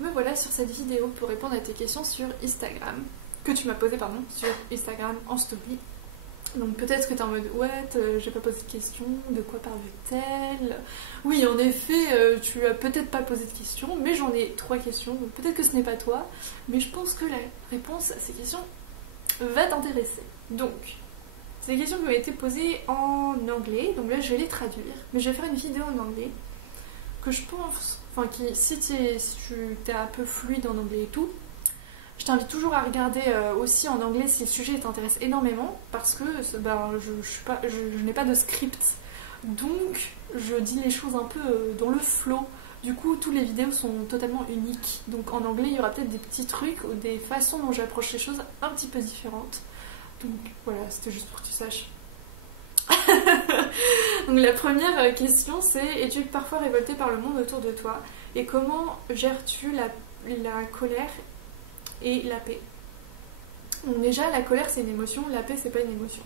Me voilà sur cette vidéo pour répondre à tes questions sur Instagram, que tu m'as posé pardon, sur Instagram en story. Donc peut-être que tu es en mode ouais, j'ai pas posé de questions, de quoi parle-t-elle? Oui, en effet, tu as peut-être pas posé de questions, mais j'en ai 3 questions, donc peut-être que ce n'est pas toi, mais je pense que la réponse à ces questions va t'intéresser. Donc, c'est des questions qui ont été posées en anglais, donc là je vais les traduire, mais je vais faire une vidéo en anglais, que je pense, enfin si tu es un peu fluide en anglais et tout, je t'invite toujours à regarder aussi en anglais si le sujet t'intéresse énormément, parce que je n'ai pas de script, donc je dis les choses un peu dans le flow. Du coup, toutes les vidéos sont totalement uniques. Donc en anglais, il y aura peut-être des petits trucs ou des façons dont j'approche les choses un petit peu différentes. Donc voilà, c'était juste pour que tu saches. Donc la première question c'est: es-tu parfois révolté par le monde autour de toi? Et comment gères-tu la colère et la paix? Donc déjà, la colère c'est une émotion, la paix c'est pas une émotion.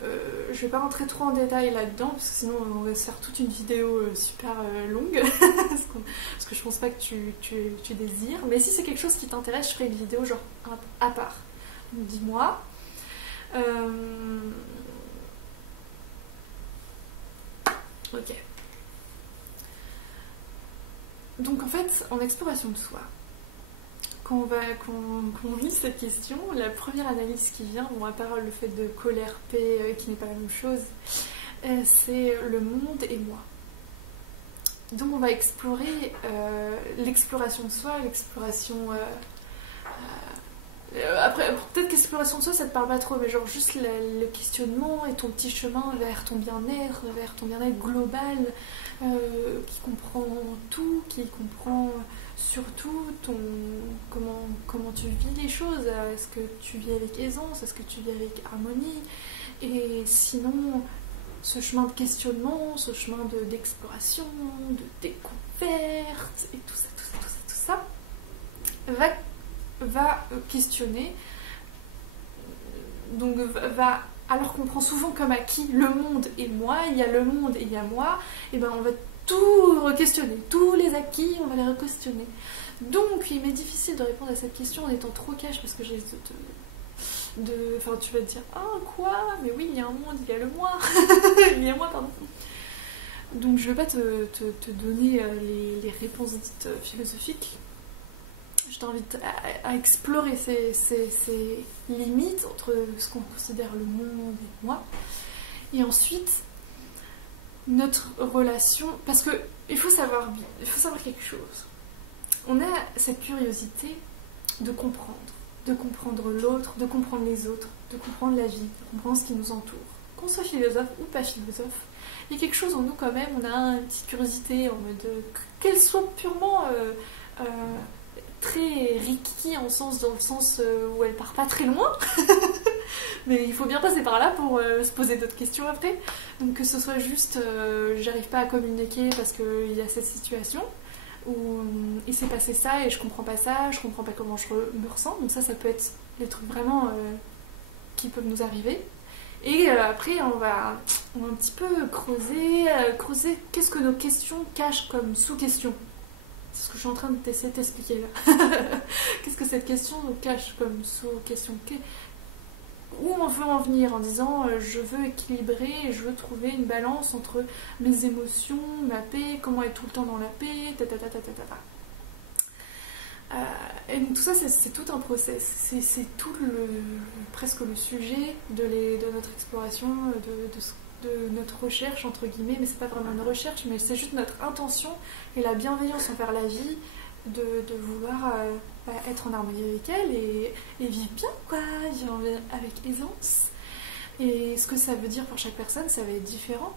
Je vais pas rentrer trop en détail là-dedans parce que sinon on va se faire toute une vidéo super longue parce que je pense pas que tu désires. Mais si c'est quelque chose qui t'intéresse, je ferai une vidéo genre à part. Donc dis-moi. Ok. Donc en fait, en exploration de soi, quand on lit cette question, la première analyse qui vient, bon, à part le fait de colère, paix, qui n'est pas la même chose, c'est le monde et moi. Donc on va explorer l'exploration de soi, l'exploration... après, peut-être qu'exploration de soi, ça te parle pas trop, mais genre juste le questionnement et ton petit chemin vers ton bien-être global, qui comprend tout, qui comprend surtout comment tu vis les choses. Est-ce que tu vis avec aisance, est-ce que tu vis avec harmonie? Et sinon, ce chemin de questionnement, ce chemin d'exploration, de découverte, et tout ça, va questionner, donc va, alors qu'on prend souvent comme acquis le monde et moi, il y a le monde et il y a moi, et ben on va tout re-questionner, tous les acquis on va les re-questionner. Donc il m'est difficile de répondre à cette question en étant trop cash parce que j'ai enfin tu vas te dire ah quoi, mais oui il y a un monde, il y a le moi, il y a moi pardon. Donc je vais pas te donner les réponses dites philosophiques. Je t'invite à explorer ces limites entre ce qu'on considère le monde et moi. Et ensuite, notre relation... Parce qu'il faut savoir quelque chose. On a cette curiosité de comprendre l'autre, de comprendre les autres, de comprendre la vie, de comprendre ce qui nous entoure. Qu'on soit philosophe ou pas philosophe, il y a quelque chose en nous quand même, on a une petite curiosité en mode... qu'elle soit purement... très Ricky dans le sens où elle part pas très loin mais il faut bien passer par là pour se poser d'autres questions après, donc que ce soit juste j'arrive pas à communiquer parce qu'il y a cette situation où il s'est passé ça et je comprends pas ça, je comprends pas comment je me ressens, donc ça peut être des trucs vraiment qui peuvent nous arriver. Et après on va un petit peu creuser qu'est-ce que nos questions cachent comme sous-questions. C'est ce que je suis en train d'essayer de t'expliquer là. Qu'est-ce que cette question cache comme sous-question? Où on veut en venir en disant je veux équilibrer, je veux trouver une balance entre mes émotions, ma paix, comment être tout le temps dans la paix, et donc tout ça c'est tout un process, c'est tout presque le sujet de notre exploration, de notre recherche entre guillemets, mais c'est pas vraiment une recherche, mais c'est juste notre intention et la bienveillance envers la vie, de vouloir être en harmonie avec elle et vivre bien quoi, vivre avec aisance. Et ce que ça veut dire pour chaque personne, ça va être différent,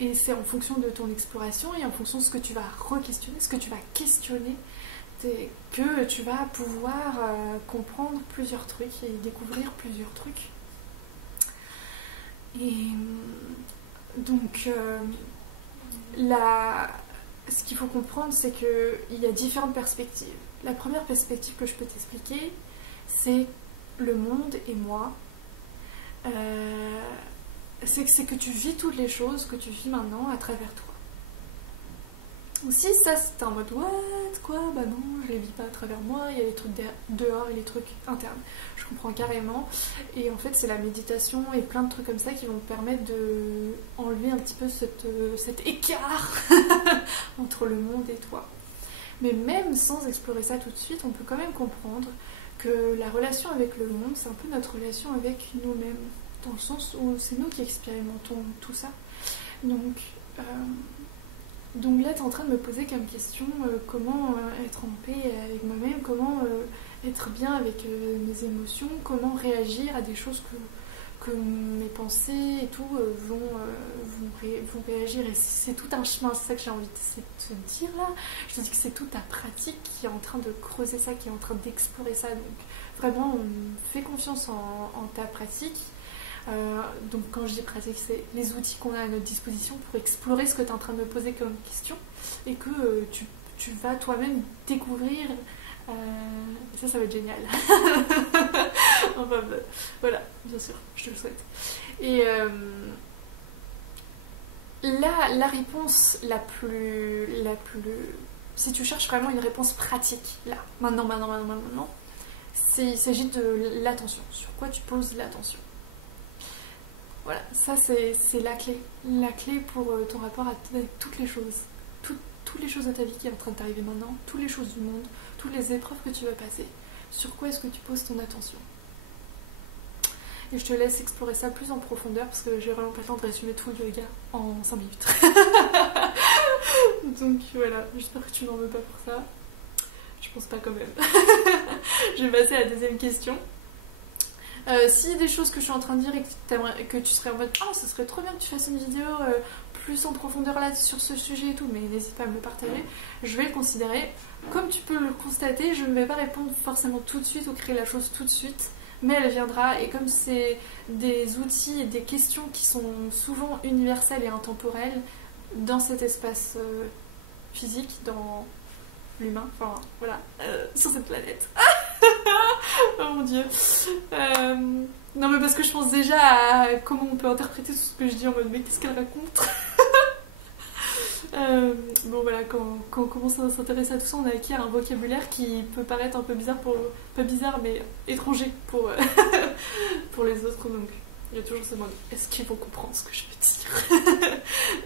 et c'est en fonction de ton exploration et en fonction de ce que tu vas re-questionner, ce que tu vas questionner, que tu vas pouvoir comprendre plusieurs trucs et découvrir plusieurs trucs. Et donc ce qu'il faut comprendre, c'est qu'il y a différentes perspectives. La première perspective que je peux t'expliquer, c'est le monde et moi. C'est que tu vis toutes les choses que tu vis maintenant à travers toi. Si ça c'était en mode what, quoi, bah non, je les vis pas à travers moi, il y a les trucs dehors et les trucs internes. Je comprends carrément. Et en fait, c'est la méditation et plein de trucs comme ça qui vont te permettre de enlever un petit peu cet écart entre le monde et toi. Mais même sans explorer ça tout de suite, on peut quand même comprendre que la relation avec le monde, c'est un peu notre relation avec nous-mêmes, dans le sens où c'est nous qui expérimentons tout ça. Donc là, tu es en train de me poser comme question comment être en paix avec moi-même, comment être bien avec mes émotions, comment réagir à des choses que mes pensées et tout vont réagir. Et c'est tout un chemin, c'est ça que j'ai envie de te dire là. Je te dis que c'est toute ta pratique qui est en train de creuser ça, qui est en train d'explorer ça. Donc vraiment, fais confiance en ta pratique. Donc quand je dis pratique, c'est les outils qu'on a à notre disposition pour explorer ce que tu es en train de me poser comme question et que tu vas toi-même découvrir. Ça va être génial. Enfin, voilà, bien sûr, je te le souhaite. Et la réponse la plus... Si tu cherches vraiment une réponse pratique, là, maintenant, il s'agit de l'attention. Sur quoi tu poses l'attention. Voilà, ça c'est la clé. La clé pour ton rapport avec toutes les choses. Toutes les choses de ta vie qui est en train de t'arriver maintenant, toutes les choses du monde, toutes les épreuves que tu vas passer. Sur quoi est-ce que tu poses ton attention? Et je te laisse explorer ça plus en profondeur parce que j'ai vraiment pas le temps de résumer tout le yoga en 5 minutes. Donc voilà, j'espère que tu n'en veux pas pour ça. Je pense pas quand même. Je vais passer à la deuxième question. S'il y a des choses que je suis en train de dire et que tu serais en mode oh, ce serait trop bien que tu fasses une vidéo plus en profondeur là sur ce sujet et tout, mais n'hésite pas à me le partager, je vais le considérer. Comme tu peux le constater, je ne vais pas répondre forcément tout de suite ou créer la chose tout de suite, mais elle viendra. Et comme c'est des outils et des questions qui sont souvent universelles et intemporelles dans cet espace physique, dans l'humain, enfin voilà, sur cette planète. Oh mon dieu. Non mais parce que je pense déjà à comment on peut interpréter tout ce que je dis en mode mais qu'est-ce qu'elle raconte. Bon voilà, quand on commence à s'intéresser à tout ça, on acquiert un vocabulaire qui peut paraître un peu bizarre pas bizarre mais étranger pour, pour les autres. Donc il y a toujours ce mode, est-ce qu'ils vont comprendre ce que je veux dire?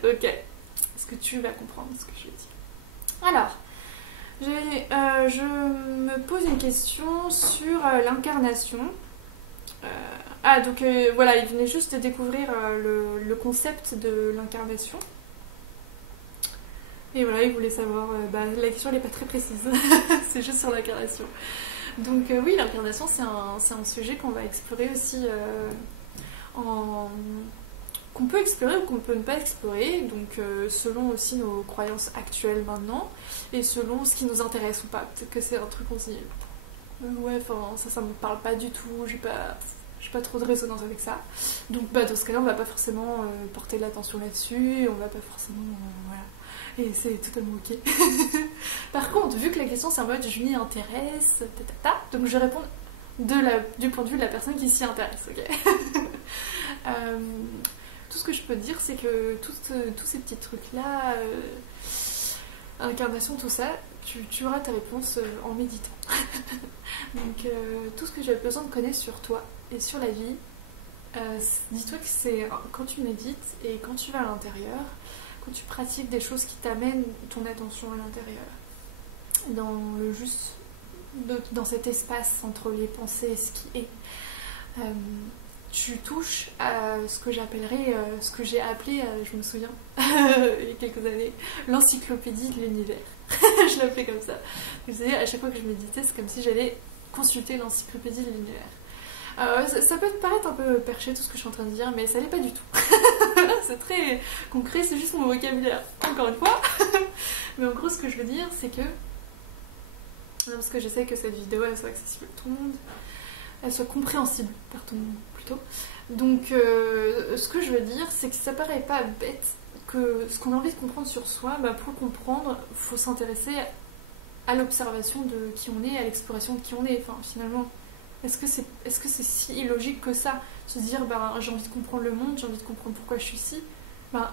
Ok, est-ce que tu vas comprendre ce que je veux dire? Alors, je me pose une question sur l'incarnation. Donc voilà, il venait juste de découvrir le concept de l'incarnation. Et voilà, il voulait savoir, la question n'est pas très précise, c'est juste sur l'incarnation. Donc oui, l'incarnation c'est un sujet qu'on va explorer aussi, qu'on peut explorer ou qu'on peut ne pas explorer, donc selon aussi nos croyances actuelles maintenant, et selon ce qui nous intéresse ou pas. Peut-être que c'est un truc qu'on se dit, ouais, enfin ça me parle pas du tout, j'ai pas trop de résonance avec ça. Donc dans ce cas-là, on va pas forcément porter l'attention là-dessus, on va pas forcément... voilà. Et c'est totalement ok. Par contre, vu que la question c'est en mode je m'y intéresse, donc je réponds du point de vue de la personne qui s'y intéresse, ok. Tout ce que je peux te dire, c'est que tous ces petits trucs-là, incarnation, tout ça, tu auras ta réponse en méditant. Donc, tout ce que j'ai besoin de connaître sur toi et sur la vie, dis-toi que c'est quand tu médites et quand tu vas à l'intérieur, quand tu pratiques des choses qui t'amènent ton attention à l'intérieur, dans cet espace entre les pensées et ce qui est. Tu touches à ce que j'appellerais, ce que j'ai appelé, je me souviens, il y a quelques années, l'encyclopédie de l'univers. Je l'appelais comme ça. Vous savez, à chaque fois que je méditais, c'est comme si j'allais consulter l'encyclopédie de l'univers. Ça peut te paraître un peu perché tout ce que je suis en train de dire, mais ça l'est pas du tout. C'est très concret, c'est juste mon vocabulaire, encore une fois. Mais en gros, ce que je veux dire, c'est que... Parce que j'essaie que cette vidéo, elle soit accessible à tout le monde, elle soit compréhensible par tout le monde plutôt. Donc ce que je veux dire, c'est que ça paraît pas bête que ce qu'on a envie de comprendre sur soi, pour le comprendre, il faut s'intéresser à l'observation de qui on est, à l'exploration de qui on est. Enfin, finalement, est-ce que c'est si illogique que ça? Se dire, j'ai envie de comprendre le monde, j'ai envie de comprendre pourquoi je suis ici.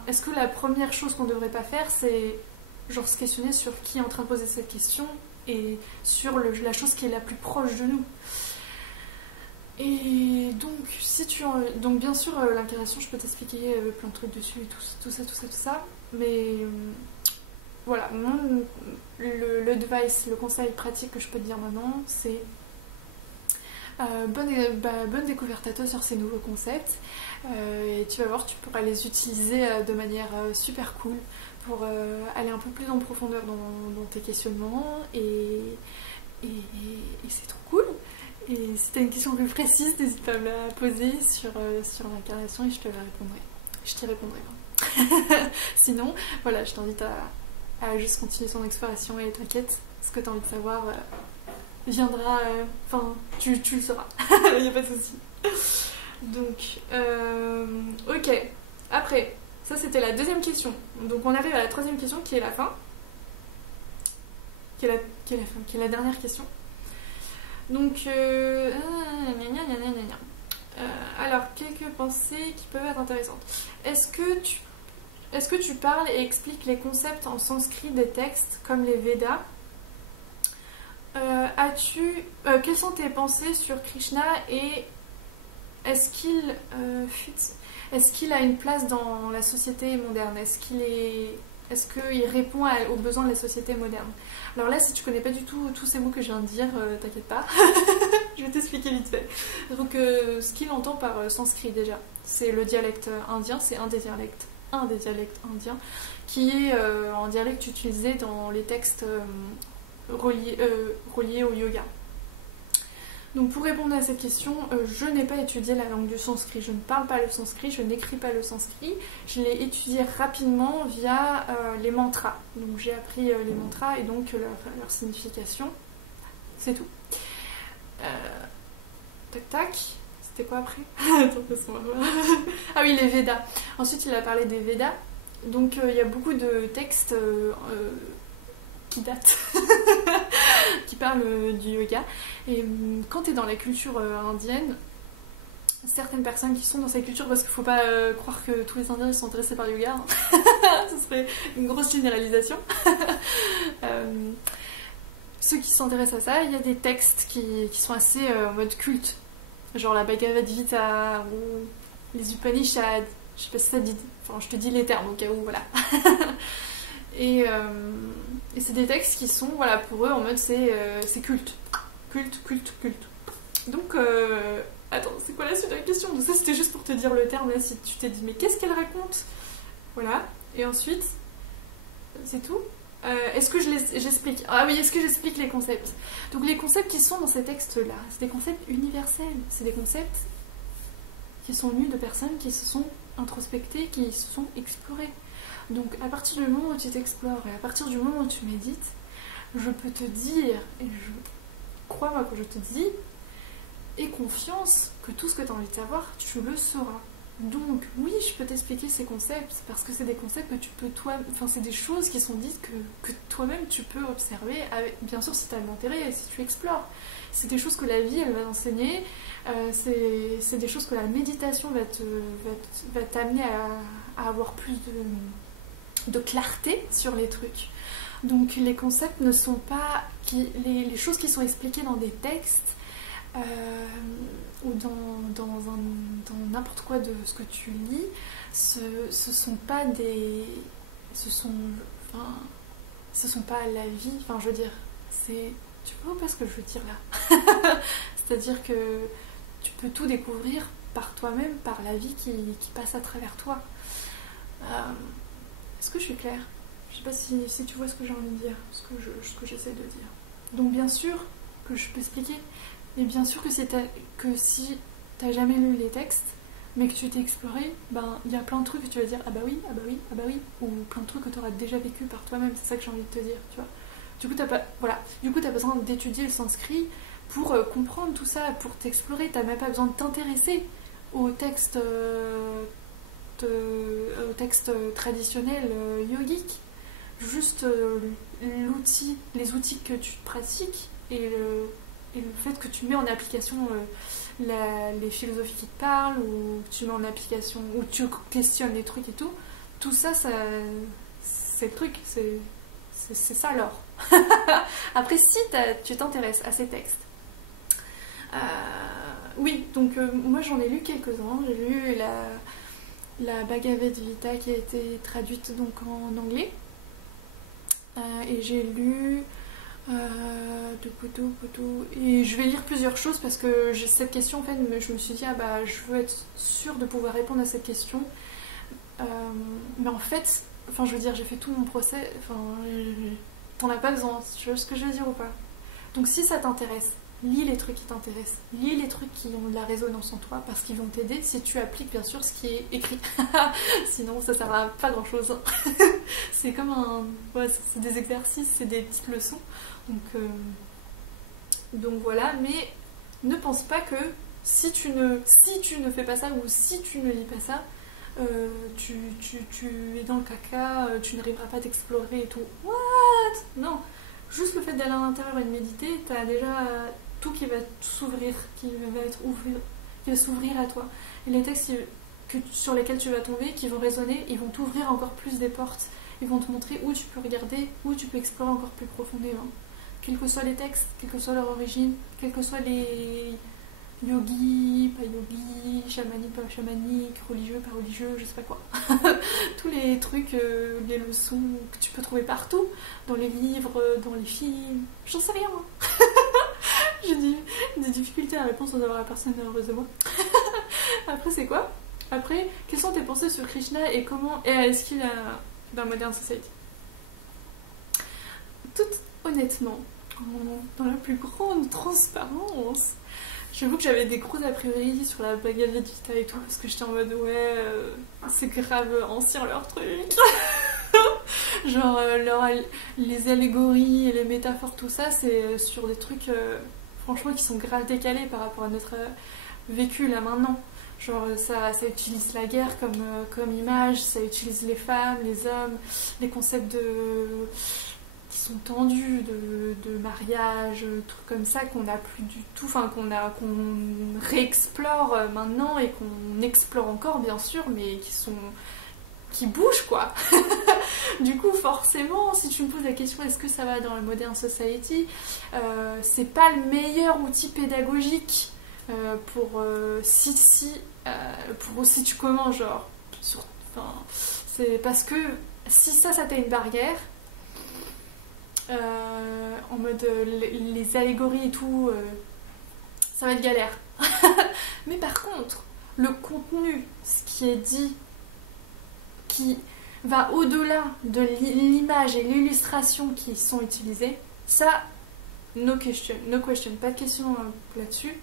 Est-ce que la première chose qu'on devrait pas faire, c'est genre se questionner sur qui est en train de poser cette question et sur la chose qui est la plus proche de nous. Et donc, donc bien sûr, l'incarnation, je peux t'expliquer plein de trucs dessus, et tout ça, mais voilà, le device, le conseil pratique que je peux te dire maintenant, c'est bonne découverte à toi sur ces nouveaux concepts, et tu vas voir, tu pourras les utiliser de manière super cool pour aller un peu plus en profondeur dans tes questionnements, et c'est trop cool. Et si tu as une question plus précise, n'hésite pas à me la poser sur l'incarnation et je te la répondrai. Je t'y répondrai. Sinon, voilà, je t'invite à juste continuer ton exploration et t'inquiète, ce que tu as envie de savoir viendra, enfin, tu le sauras, il n'y a pas de souci. Donc, ok, après, ça c'était la deuxième question. Donc on arrive à la troisième question qui est la fin, qui est la dernière question. Donc, alors, quelques pensées qui peuvent être intéressantes. Est-ce que tu parles et expliques les concepts en sanskrit des textes comme les Védas? Quelles sont tes pensées sur Krishna et est-ce qu'il a une place dans la société moderne? Est-ce qu'il répond aux besoins de la société moderne? Alors là, si tu connais pas du tout tous ces mots que je viens de dire, t'inquiète pas, je vais t'expliquer vite fait. Donc, ce qu'il entend par sanskrit déjà, c'est le dialecte indien, c'est un des dialectes indiens, qui est en dialecte utilisé dans les textes reliés au yoga. Donc pour répondre à cette question, je n'ai pas étudié la langue du sanskrit, je ne parle pas le sanskrit, je n'écris pas le sanskrit, je l'ai étudié rapidement via les mantras. Donc j'ai appris les mantras et donc leur signification, c'est tout. Tac tac, c'était quoi après? Attends, laisse-moi voir. Ah oui, les Védas. Ensuite il a parlé des Védas, donc il y a beaucoup de textes qui datent, qui parlent du yoga. Et quand tu es dans la culture indienne, certaines personnes qui sont dans cette culture, parce qu'il ne faut pas croire que tous les Indiens sont intéressés par le yoga, hein. Ce serait une grosse généralisation. Ceux qui s'intéressent à ça, il y a des textes qui sont assez en mode culte, genre la Bhagavad Gita ou les Upanishads, je sais pas si ça dit, enfin je te dis les termes au cas où, voilà. Et c'est des textes qui sont, voilà, pour eux en mode c'est culte. Culte. Donc, attends, c'est quoi la suite de la question? Donc ça c'était juste pour te dire le terme là, si tu t'es dit mais qu'est-ce qu'elle raconte? Voilà, et ensuite, c'est tout. Est-ce que j'explique? Ah oui, est-ce que j'explique les concepts? Donc les concepts qui sont dans ces textes-là, c'est des concepts universels, c'est des concepts qui sont venus de personnes qui se sont introspectées, qui se sont explorées. Donc à partir du moment où tu t'explores et à partir du moment où tu médites, je peux te dire, et crois-moi quand je te dis, aie confiance que tout ce que tu as envie de savoir, tu le sauras. Donc oui, je peux t'expliquer ces concepts parce que c'est des concepts que tu peux c'est des choses qui sont dites que toi-même tu peux observer, bien sûr si tu as l'intérêt et si tu explores. C'est des choses que la vie elle va t'enseigner, c'est des choses que la méditation va t'amener à avoir plus de clarté sur les trucs. Donc les concepts ne sont pas... Les choses qui sont expliquées dans des textes ou dans n'importe quoi de ce que tu lis, ce sont pas des... Ce sont pas la vie, enfin je veux dire, c'est... Tu vois pas ce que je veux dire là? C'est-à-dire que tu peux tout découvrir par toi-même, par la vie qui passe à travers toi. Est-ce que je suis claire? Je sais pas si tu vois ce que j'ai envie de dire, ce que j'essaie de dire. Donc bien sûr que je peux expliquer, mais bien sûr que si t'as jamais lu les textes, mais que tu t'es exploré, ben il y a plein de trucs que tu vas dire ah bah oui, ou plein de trucs que tu auras déjà vécu par toi-même, c'est ça que j'ai envie de te dire, tu vois. Du coup t'as besoin d'étudier le sanskrit pour comprendre tout ça, pour t'explorer, t'as même pas besoin de t'intéresser aux textes traditionnels yogiques. Juste les outils que tu pratiques et le fait que tu mets en application les philosophies qui te parlent, ou tu mets en application, ou tu questionnes les trucs et tout ça c'est le truc, C'est ça l'or. Après, si tu t'intéresses à ces textes, oui, donc moi j'en ai lu quelques-uns. J'ai lu la Bhagavad Gita qui a été traduite donc en anglais. Et j'ai lu et je vais lire plusieurs choses parce que j'ai cette question en fait, je me suis dit je veux être sûre de pouvoir répondre à cette question. Mais en fait, enfin je veux dire, j'ai fait tout mon procès, enfin t'en as pas besoin, tu vois ce que je veux dire ou pas? Donc si ça t'intéresse, lis les trucs qui t'intéressent, lis les trucs qui ont de la résonance en toi parce qu'ils vont t'aider si tu appliques bien sûr ce qui est écrit. Sinon ça sert à pas grand chose. C'est comme c'est des exercices, c'est des petites leçons. Donc voilà, mais ne pense pas que si tu ne fais pas ça ou si tu ne lis pas ça, tu es dans le caca, tu n'arriveras pas à t'explorer et tout. What? Non, juste le fait d'aller à l'intérieur et de méditer, t'as déjà tout qui va s'ouvrir, qui va s'ouvrir à toi. Et les textes sur lesquels tu vas tomber, qui vont résonner, ils vont t'ouvrir encore plus des portes. Ils vont te montrer où tu peux regarder, où tu peux explorer encore plus profondément. Quels que soient les textes, quelle que soit leur origine, quels que soient les yogis, pas yogis, chamaniques, pas chamaniques, religieux, pas religieux, je sais pas quoi. Tous les trucs, les leçons que tu peux trouver partout, dans les livres, dans les films, j'en sais rien. J'ai des difficultés à répondre sans avoir la personne heureuse de moi. Après, c'est quoi? Après, quelles sont tes pensées sur Krishna et est-ce qu'il a dans Modern Society? Tout honnêtement, dans la plus grande transparence, j'avoue que j'avais des gros a priori sur la Bhagavad Gita et tout, parce que j'étais en mode c'est grave ancien leur truc. Genre les allégories et les métaphores, tout ça, c'est sur des trucs franchement qui sont grave décalés par rapport à notre vécu là maintenant. Genre ça utilise la guerre comme image, ça utilise les femmes, les hommes, les concepts qui sont tendus de mariage, trucs comme ça qu'on n'a plus du tout, enfin qu'on réexplore maintenant et qu'on explore encore bien sûr, mais qui bougent quoi. Du coup forcément, si tu me poses la question est-ce que ça va dans le Modern Society, c'est pas le meilleur outil pédagogique pour si tu commences genre c'est parce que si ça t'est une barrière en mode les allégories et tout, ça va être galère. Mais par contre le contenu, ce qui est dit, qui va au-delà de l'image et l'illustration qui sont utilisées, ça no question, pas de question là-dessus.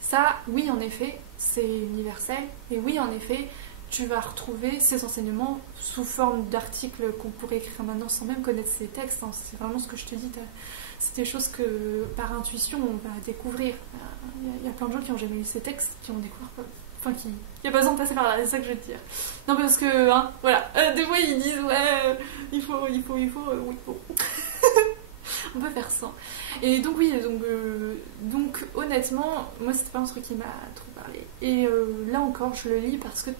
Ça, oui, en effet, c'est universel. Et oui, en effet, tu vas retrouver ces enseignements sous forme d'articles qu'on pourrait écrire maintenant sans même connaître ces textes. Hein. C'est vraiment ce que je te dis. C'est des choses que, par intuition, on va découvrir. Il y a plein de gens qui n'ont jamais lu ces textes, qui ont découvert... Enfin, il n'y a pas besoin de passer par là, c'est ça que je veux te dire. Non, parce que, hein, voilà. Des fois, ils disent, il faut, oui, bon. On peut faire ça. Et donc oui, donc honnêtement, moi c'était pas un truc qui m'a trop parlé. Et là encore, je le lis parce que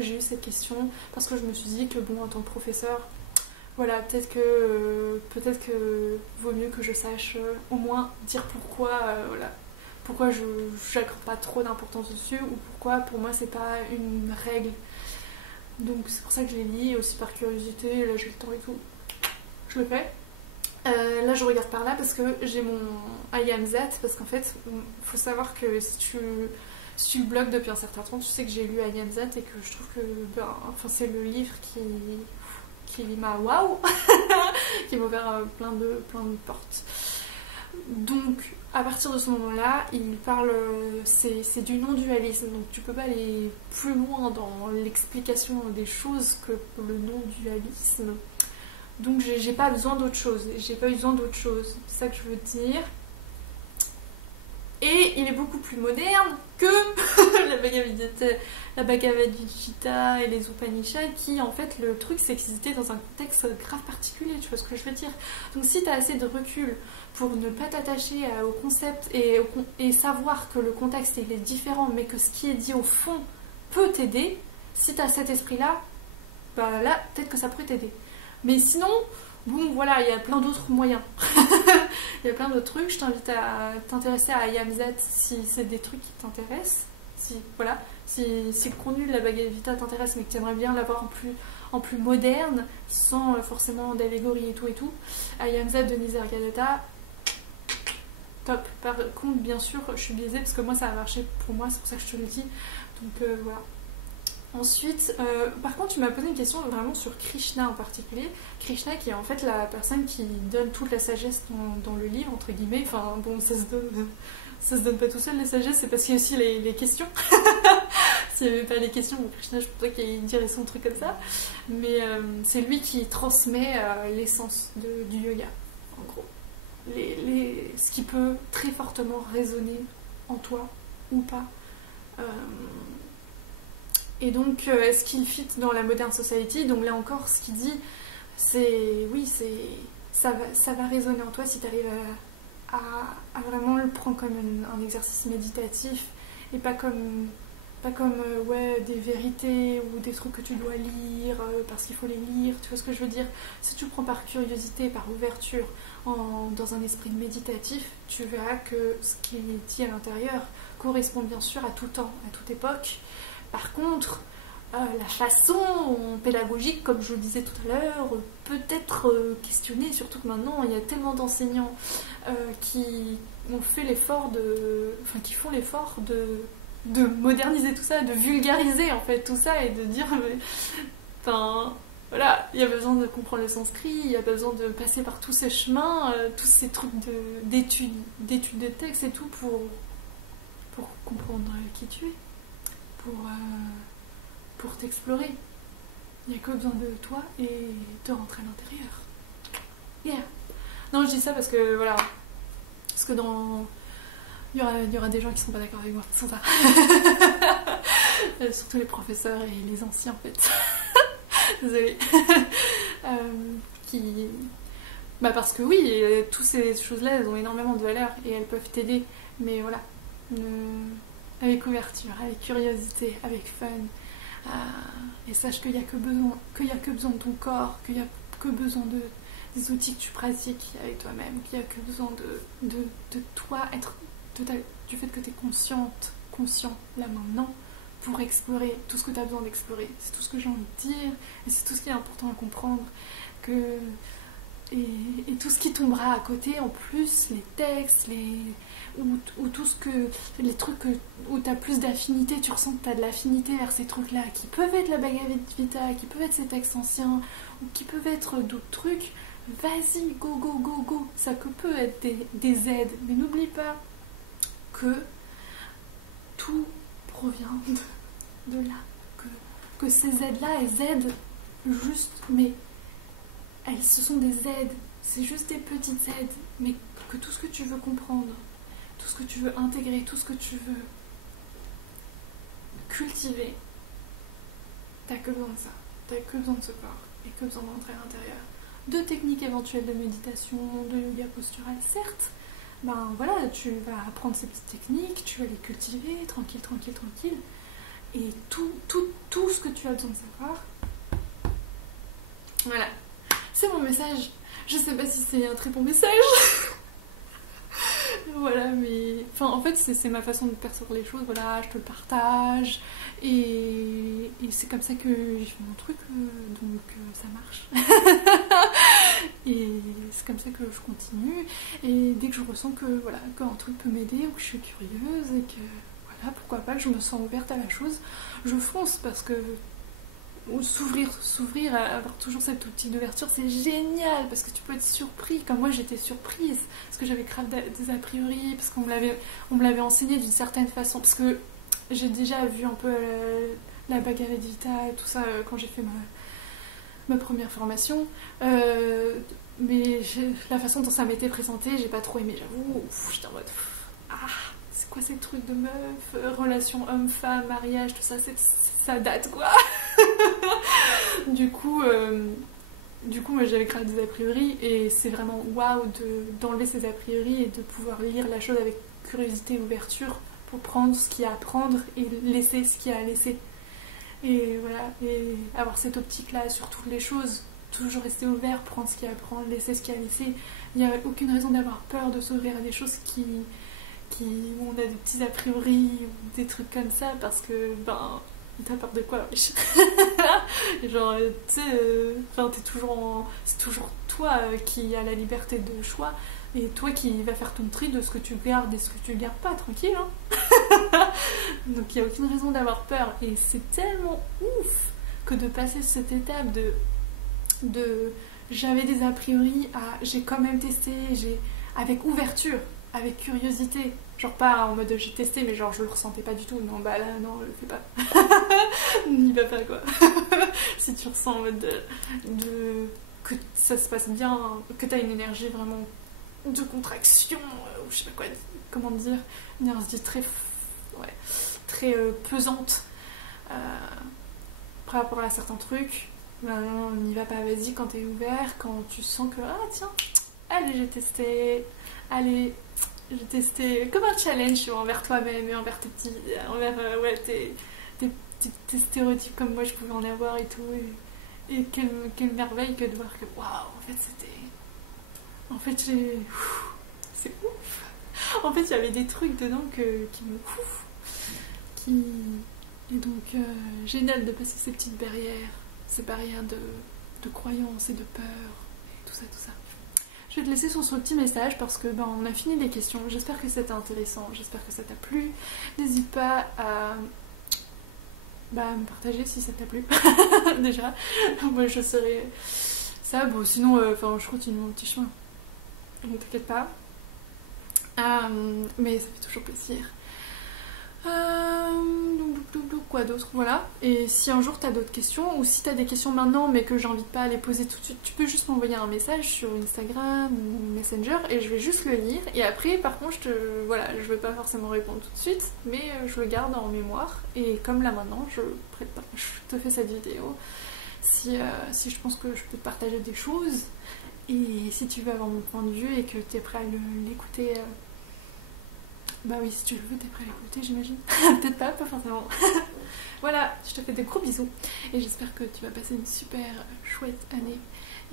j'ai eu cette question, parce que je me suis dit que bon, en tant que professeur, voilà, peut-être que vaut mieux que je sache au moins dire pourquoi je n'accorde pas trop d'importance dessus, ou pourquoi pour moi c'est pas une règle. Donc c'est pour ça que je les lis, aussi par curiosité, là j'ai le temps et tout, je le fais. Là je regarde par là parce que j'ai mon I am that, parce qu'en fait il faut savoir que si tu le blogues depuis un certain temps, tu sais que j'ai lu I am that et que je trouve que c'est le livre qui m'a waouh qui m'a ouvert plein de portes. Donc à partir de ce moment-là, il parle, c'est du non-dualisme, donc tu peux pas aller plus loin dans l'explication des choses que le non-dualisme. Donc j'ai pas besoin d'autre chose, c'est ça que je veux dire. Et il est beaucoup plus moderne que la Bhagavad Gita et les Upanishads, qui en fait le truc c'est qu'ils étaient dans un contexte grave particulier, tu vois ce que je veux dire. Donc si t'as assez de recul pour ne pas t'attacher au concept et savoir que le contexte il est différent, mais que ce qui est dit au fond peut t'aider, si t'as cet esprit là, bah là peut-être que ça pourrait t'aider. Mais sinon, Bon, voilà, il y a plein d'autres moyens. Il y a plein d'autres trucs. Je t'invite à t'intéresser à Yamzat si c'est des trucs qui t'intéressent. Si, voilà, si le contenu de la Bhagavad Gita t'intéresse, mais que tu aimerais bien l'avoir en plus moderne, sans forcément d'allégorie et tout. À Yamzat de Nisargadatta, top. Par contre, bien sûr, je suis biaisée parce que moi, ça a marché pour moi, c'est pour ça que je te le dis. Donc voilà. Ensuite, par contre, tu m'as posé une question vraiment sur Krishna en particulier. Krishna qui est en fait la personne qui donne toute la sagesse dans le livre, entre guillemets. Enfin, bon, ça se donne pas tout seul, la sagesse, c'est parce qu'il y a aussi les questions. S'il n'y avait pas les questions, bon, Krishna, je pensais qu'il dirait son truc comme ça. Mais c'est lui qui transmet l'essence du yoga, en gros. Ce qui peut très fortement résonner en toi ou pas. Et donc, est-ce qu'il fit dans la modern society? Donc là encore, ce qu'il dit, ça va résonner en toi si tu arrives à vraiment le prendre comme un exercice méditatif et pas comme des vérités ou des trucs que tu dois lire parce qu'il faut les lire, tu vois ce que je veux dire? Si tu le prends par curiosité, par ouverture, dans un esprit méditatif, tu verras que ce qui est dit à l'intérieur correspond bien sûr à tout temps, à toute époque. Par contre, la façon pédagogique, comme je le disais tout à l'heure, peut être questionnée, surtout que maintenant il y a tellement d'enseignants qui font l'effort de moderniser tout ça, de vulgariser en fait tout ça et de dire voilà, il y a besoin de comprendre le sanskrit, il y a besoin de passer par tous ces chemins, tous ces trucs d'études de texte et tout pour comprendre qui tu es. Pour t'explorer. Il n'y a que besoin de toi et de rentrer à l'intérieur. Yeah. Non, je dis ça parce que voilà. Parce que il y aura des gens qui sont pas d'accord avec moi. Sans ça. Surtout les professeurs et les anciens en fait. Désolée. Parce que oui, toutes ces choses-là, elles ont énormément de valeur et elles peuvent t'aider. Mais voilà. Avec ouverture, avec curiosité, avec fun. Et sache qu'il n'y a que besoin de ton corps, qu'il n'y a que besoin des outils que tu pratiques avec toi-même, qu'il n'y a que besoin de toi, du fait que tu es conscient là maintenant, pour explorer tout ce que tu as besoin d'explorer. C'est tout ce que j'ai envie de dire, et c'est tout ce qui est important à comprendre. Et tout ce qui tombera à côté, en plus, les textes, ou tout ce que. Les trucs où tu as plus d'affinité, tu ressens que tu as de l'affinité vers ces trucs-là, qui peuvent être la Bhagavad Gita, qui peuvent être ces textes anciens, ou qui peuvent être d'autres trucs, vas-y, go, go, go, go. Ça peut être des aides, mais n'oublie pas que tout provient de là. Que ces aides-là, elles aident juste, mais. Ce sont des aides, c'est juste des petites aides, mais que tout ce que tu veux comprendre, tout ce que tu veux intégrer, tout ce que tu veux cultiver, t'as que besoin de ça, t'as que besoin de ce corps, et que besoin d'entrer à l'intérieur. De techniques éventuelles de méditation, de yoga postural, certes, voilà, tu vas apprendre ces petites techniques, tu vas les cultiver, tranquille, et tout ce que tu as besoin de savoir, voilà. C'est mon message. Je sais pas si c'est un très bon message. Voilà, mais... en fait, c'est ma façon de percevoir les choses. Voilà, je te le partage. Et c'est comme ça que j'ai fait mon truc. Donc, ça marche. Et c'est comme ça que je continue. Et dès que je ressens qu'un truc peut m'aider ou que je suis curieuse et que... Voilà, pourquoi pas, je me sens ouverte à la chose. Je fonce parce que... s'ouvrir, avoir toujours cette optique d'ouverture, c'est génial parce que tu peux être surpris, comme moi j'étais surprise parce que j'avais grave des a priori, parce qu'on me l'avait enseigné d'une certaine façon, parce que j'ai déjà vu un peu la Bhagavad Gita et tout ça quand j'ai fait ma première formation, mais la façon dont ça m'était présenté, j'ai pas trop aimé, j'avoue. J'étais en mode c'est quoi ces trucs de meuf, relation homme-femme, mariage, tout ça, ça date quoi. Du coup, moi j'avais grave des a priori et c'est vraiment waouh d'enlever ces a priori et de pouvoir lire la chose avec curiosité et ouverture pour prendre ce qu'il y a à prendre et laisser ce qu'il y a à laisser. Et voilà, et avoir cette optique là sur toutes les choses, toujours rester ouvert, prendre ce qu'il y a à prendre, laisser ce qu'il y a à laisser. Il n'y a aucune raison d'avoir peur de s'ouvrir à des choses où on a des petits a priori ou des trucs comme ça, parce que t'as peur de quoi, wesh. Genre, tu sais, c'est toujours toi qui as la liberté de choix, et toi qui vas faire ton tri de ce que tu gardes et ce que tu gardes pas, tranquille, hein. Donc il n'y a aucune raison d'avoir peur, et c'est tellement ouf que de passer cette étape de j'avais des a priori à j'ai quand même testé, avec ouverture, avec curiosité, genre pas en mode j'ai testé mais genre je le ressentais pas du tout, non bah là non, le fais pas. N'y va pas quoi. Si tu ressens en mode que ça se passe bien, que t'as une énergie vraiment de contraction, ou je sais pas quoi, comment dire, une énergie très pesante par rapport à certains trucs, on n'y va pas, vas-y, quand t'es ouvert, quand tu sens que tiens, allez j'ai testé, comme un challenge envers toi-même et envers tes stéréotypes, comme moi je pouvais en avoir et tout, et quelle merveille que de voir que waouh, en fait c'est ouf, en fait il y avait des trucs dedans qui me ouf, et donc génial de passer ces barrières de croyances et de peur et tout ça. Je vais te laisser sur ce petit message parce que on a fini les questions. J'espère que c'était intéressant, j'espère que ça t'a plu. N'hésite pas à me partager si ça t'a plu. Déjà, moi je serai ça. Bon, sinon, je continue mon petit chemin. Donc t'inquiète pas. Mais ça fait toujours plaisir. Quoi d'autre, voilà. Et si un jour t'as d'autres questions, ou si t'as des questions maintenant mais que j'invite pas à les poser tout de suite, tu peux juste m'envoyer un message sur Instagram ou Messenger et je vais juste le lire, et après par contre je vais pas forcément répondre tout de suite, mais je le garde en mémoire, et comme là maintenant je te fais cette vidéo si je pense que je peux te partager des choses, et si tu veux avoir mon point de vue et que tu es prêt à l'écouter. Bah oui, si tu le veux, t'es prêt à l'écouter, j'imagine. Peut-être pas forcément. Voilà, je te fais des gros bisous. Et j'espère que tu vas passer une super chouette année.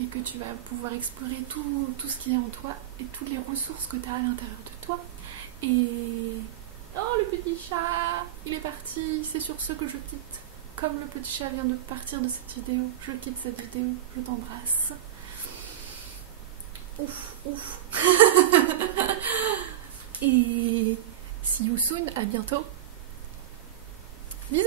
Et que tu vas pouvoir explorer tout ce qu'il y a en toi. Et toutes les ressources que tu as à l'intérieur de toi. Et... oh, le petit chat, il est parti. C'est sur ce que je quitte. Comme le petit chat vient de partir de cette vidéo, je quitte cette vidéo. Je t'embrasse. Ouf. Et see you soon, à bientôt. Bisous.